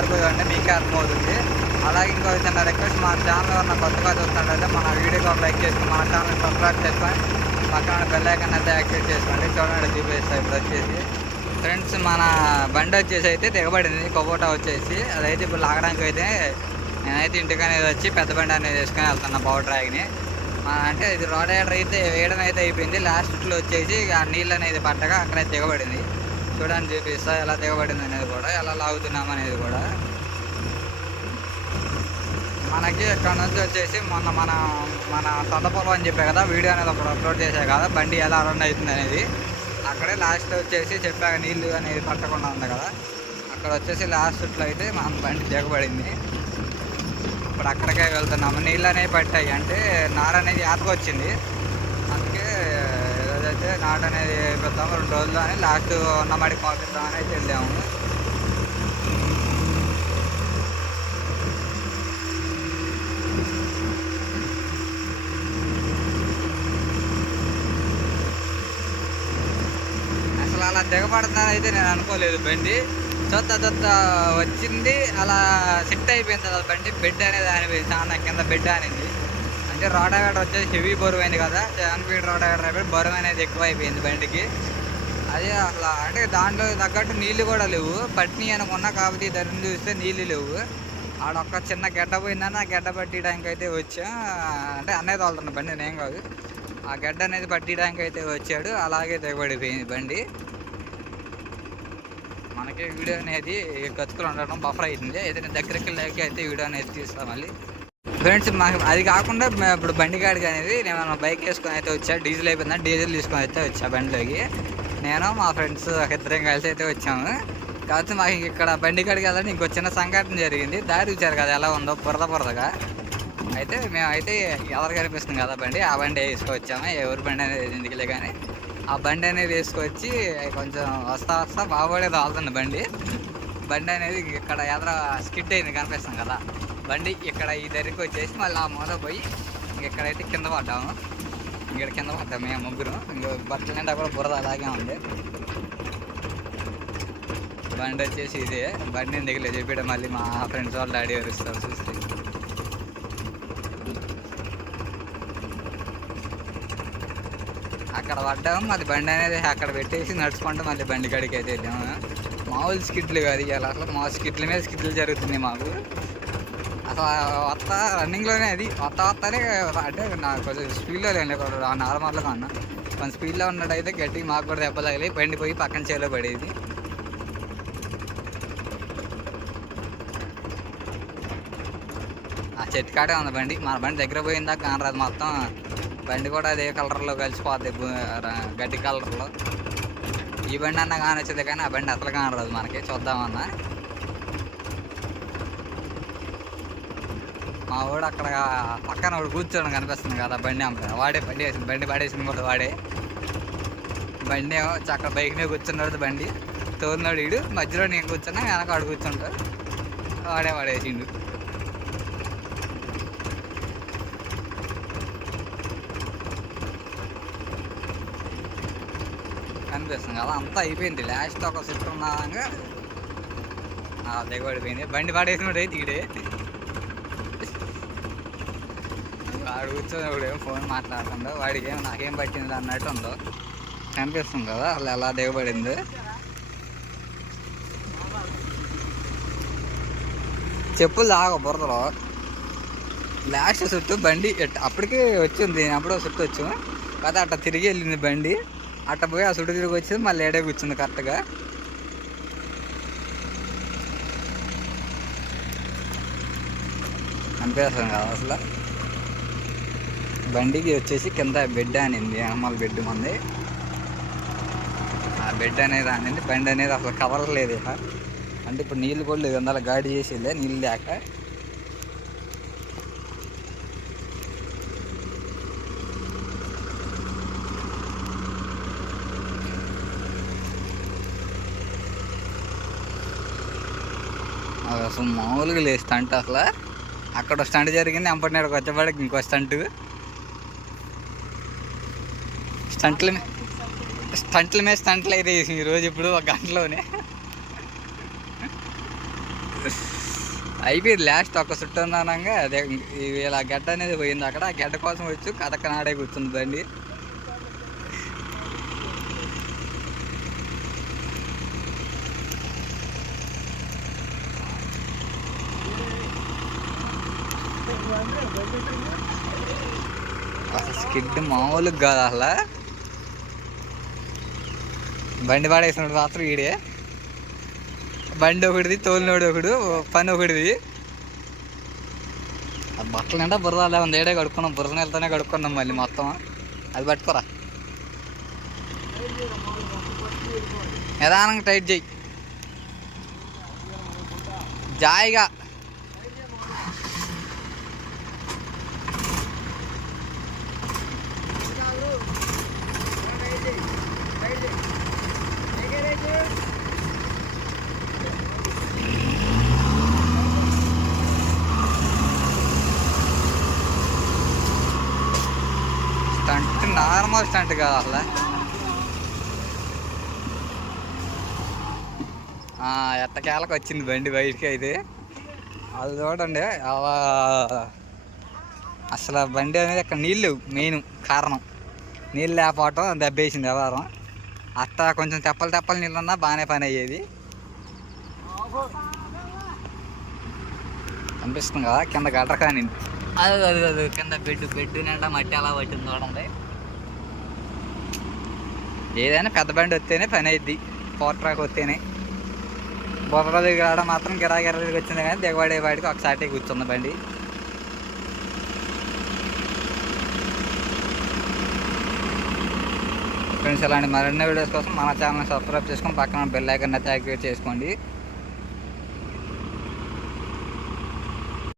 వరకు మీకే అర్థమవుతుంది. అలాగే ఇంకో చిన్న రిక్వెస్ట్ మా ఛానల్ ఉన్న కొత్తగా చూస్తుంటే మన వీడియోకి ఒక లైక్ చేసుకుని మన ఛానల్ సబ్స్క్రైబ్ చేసుకొని పక్కన బెల్ ఐకాన్ అయితే యాక్టివేట్ చేసుకోండి. చూడండి చూపిస్తాయి ఇప్పుడు వచ్చేసి. ఫ్రెండ్స్ మన బండి వచ్చేసి అయితే దిగబడింది కొబోటా వచ్చేసి. అదైతే ఇప్పుడు లాగడానికి అయితే నేనైతే ఇంటికనేది వచ్చి పెద్ద బండి అనేది వేసుకొని వెళ్తున్నా పవర్ ట్రాక్ని అంటే ఇది రోడ్ రైడర్ అయితే వేయడం అయితే అయిపోయింది. లాస్ట్లో వచ్చేసి ఆ నీళ్ళు అనేది పట్టగా అక్కడ దిగబడింది చూడండి చూపిస్తా ఎలా దిగబడింది అనేది కూడా ఎలా లాగుతున్నాం అనేది కూడా. మనకి ఇక్కడ నుంచి వచ్చేసి మొన్న మన మన సొంతపొలం అని చెప్పే కదా వీడియో అనేది ఒకటి అప్లోడ్ చేసే కదా బండి ఎలా రన్ అవుతుంది అనేది. అక్కడే లాస్ట్ వచ్చేసి చెప్పాక నీళ్ళు అనేది పట్టకుండా ఉంది కదా. అక్కడ వచ్చేసి లాస్ట్లో అయితే మన బండి దిగబడింది ఇప్పుడు అక్కడికే వెళ్తున్నాము. నీళ్ళు అనేవి పట్టాయి. అంటే నార అనేది యాతకొచ్చింది వచ్చింది నాటు అనేది వేపిద్దాము రెండు రోజులు అని లాస్ట్ ఉన్నమడి పంపిద్దామని అయితే వెళ్ళాము అసలు అలా దిగబడుతుందని అయితే నేను అనుకోలేదు బండి. చొత్త చొత్త వచ్చింది అలా సెట్ అయిపోయింది కదా బండి. బెడ్ అనేది అనిపించింది చాలా కింద బెడ్ అనేది అంటే రోడావేటర్ వచ్చేసి హెవీ బరువు అయింది కదా సెవెన్ ఫీట్ రోడావేటర్ అయిపోయి బరువు అనేది ఎక్కువ అయిపోయింది బండికి. అదే అసలు అంటే దాంట్లో తగ్గట్టు నీళ్ళు కూడా లేవు. పట్ని అనుకున్నా కాకపోతే ధరని చూస్తే నీళ్ళు లేవు. ఆడ ఒక్క చిన్న గడ్డ పోయిందని ఆ గడ్డ పట్టియడానికి అయితే వచ్చా. అంటే అన్నయ్య తోలుతున్న బండి నేను కాదు. ఆ గడ్డ అనేది పట్టియడానికి అయితే వచ్చాడు. అలాగే దిగబడిపోయింది బండి. మనకి వీడియో అనేది గతుకులు ఉండడం బఫర్ అయింది అయితే నేను దగ్గరికి లేక అయితే వీడియో అనేది తీస్తాం మళ్ళీ. ఫ్రెండ్స్ మాకు అది కాకుండా ఇప్పుడు బండి కాడికి అనేది నేను బైక్ వేసుకొని అయితే వచ్చా డీజిల్ అయిపోయిందని డీజిల్ తీసుకొని అయితే వచ్చా బండిలోకి. నేను మా ఫ్రెండ్స్ ఇద్దరం కలిసి అయితే వచ్చాము. కాకపోతే మాకు ఇక్కడ బండి కాడికి వెళ్ళాలని ఇంకో చిన్న సంఘటన జరిగింది. దారి ఇచ్చారు కదా ఎలా ఉందో బురద బురదగా. అయితే మేమైతే ఎవరు కనిపిస్తుంది కదా బండి ఆ బండి వేసుకొచ్చాము. ఎవరి బండి అనేది ఎందుకులే కానీ. ఆ బండి అనేది వేసుకొచ్చి కొంచెం వస్తా వస్తా బాగోడే తోలుతుంది బండి. బండి అనేది ఇక్కడ ఎదర స్కిడ్ అయింది కనిపిస్తాం కదా. బండి ఇక్కడ ఈ దగ్గరికి వచ్చేసి మళ్ళీ ఆ మూల పోయి ఇంకెక్కడైతే కింద పడ్డాము. ఇక్కడ కింద పడ్డాము మేము ముగ్గురు. ఇంక బట్టలు నిండా కూడా బురద అలాగే ఉంది. బండి వచ్చేసి ఇదే. బండి నేను దిగలేదు చెప్పాడు మళ్ళీ మా ఫ్రెండ్స్ వాళ్ళు డాడీ గారు ఇస్తారు చూస్తే. అక్కడ పడ్డాము. అది బండి అనేది అక్కడ పెట్టేసి నడుచుకుంటూ మళ్ళీ బండి కాడికి అయితే వెళ్ళాము. మామూలు స్కిట్లు కాదు ఇలా అసలు మా స్కిట్ల మీద స్కిట్లు జరుగుతుంది మాకు. వత్త రన్నింగ్లోనే అది. వత్త వత్తనే అంటే నాకు కొంచెం స్పీడ్లో లేండి నార్మల్గా ఉన్నా. కొంచెం స్పీడ్లో ఉన్నట్టయితే గట్టి మాకు కూడా దెబ్బ తగిలి బండి పోయి పక్కన చేలో పడేది. ఆ చెట్టు కాడే ఉంది బండి. మన బండి దగ్గర పోయిందా కానరాదు మొత్తం బండి కూడా అదే కలర్లో కలిసిపోద్ది గడ్డి కలర్లో ఈ బండి అన్నా కానొచ్చింది కానీ ఆ బండి అసలు కానరాదు మనకి. చూద్దామన్నా. మా వాడు అక్కడ పక్కన వాడు కూర్చోడం కనిపిస్తుంది కదా బండి అమ్మ వాడే బండి వేసింది బండి పడేసింది కూడా వాడే. బండి ఏమో అక్కడ బైక్ మీద కూర్చున్నాడు బండి. తోలినాడు వీడు మధ్యలో నేను కూర్చున్నా వెనక వాడు కూర్చుంటాడు వాడే వాడేసిండు కనిపిస్తుంది కదా అంతా అయిపోయింది. లాస్ట్ ఒక సిట్ ఉన్నాగా దిగబడిపోయింది బండి పడేసినట్టు అయితే ఈడే. వాడు కూర్చొని ఏమో ఫోన్ మాట్లాడుతుండో వాడికి ఏం నాకేం పట్టింది అన్నట్టు ఉందో. కనిపిస్తుంది కదా అసలు ఎలా దిగబడింది. చెప్పులు లాగ బురదలో. లాస్ట్ చుట్టూ బండి అప్పటికే వచ్చింది అప్పుడు చుట్టూ వచ్చు. కదా అట్ట తిరిగి వెళ్ళింది బండి. అట్ట పోయి ఆ చుట్టూ తిరిగి వచ్చింది మళ్ళీ ఏడే కూర్చుంది కరెక్ట్గా. అనిపిస్తుంది కదా అసలు. బండికి వచ్చేసి కింద బెడ్ అనింది అమ్మల బెడ్ మంది ఆ బెడ్ అనేది అనింది బండి అనేది అసలు కవర్ లేదు ఇక. అంటే ఇప్పుడు నీళ్ళు కూడా లేదు అందులో గాడి చేసేదే నీళ్ళు లేక. అసలు మామూలుగా లేదు స్టంట్ అసలు. అక్కడ స్టంట్ జరిగింది అంపటినాడు వచ్చేవాడికి ఇంకో స్టంట్. స్టంట్ల స్టంట్ల మీద స్టంట్లు అయితే వేసి ఈరోజు ఇప్పుడు ఒక గంటలోనే. అయిపోయింది లాస్ట్ ఒక చుట్టూ ఉన్నానంగా అదే ఇలా గడ్డ అనేది పోయింది అక్కడ. ఆ గడ్డ కోసం వచ్చి కథక్క నాడే కూర్చుంది అసలు స్కిడ్ మామూలుగా కాదు అసలు. బండి పాడేసినప్పుడు మాత్రం ఈడే. బండి ఒకటిది తోలినోడు ఒకడు పని ఒకటిది ఆ బట్టలు నిండా బురదలే ఉంది ఏడే కడుక్కున్నాం బురద నీళ్ళతోనే కడుక్కున్నాం మళ్ళీ మొత్తం. అది పట్టుకోరా. నిదానంగా టైట్ చేయి. జాయిగా. స్టంట్ నార్మల్ స్టంట్ కాదు అసలు. ఆ, వచ్చింది బండి బయటికి అయితే. అది చూడండి అసలు బండి అనేది అక్కడ నీళ్ళు మెయిన్ కారణం. నీళ్ళు లేకపోవటం దెబ్బేసింది వ్యవహారం. అట్ట కొంచెం తెప్పలు తెప్పలు నీళ్ళున్నా బాగానే పని అయ్యేది. అనిపిస్తుంది కదా కింద గడ్డ కానీ అది అది అది కింద బెడ్ బెడ్ నిండా మట్టి అలా పట్టింది చూడండి. ఏదైనా పెద్ద బండి వస్తేనే పని అయ్యిద్ది ఫోర్ ట్రాక్ వస్తేనే. బొర్ర దిగడం మాత్రం గిరా దగ్గర వచ్చింది కానీ దిగబడే వాడికి ఒకసారి కూర్చుంది బండి. ఫ్రెండ్స్ ఇలాంటి మరిన్ని వీడియోస్ కోసం మన ఛానల్ సబ్స్క్రైబ్ చేసుకొని పక్కన బెల్ ఐకాన్ అయితే యాక్టివేట్ చేసుకోండి.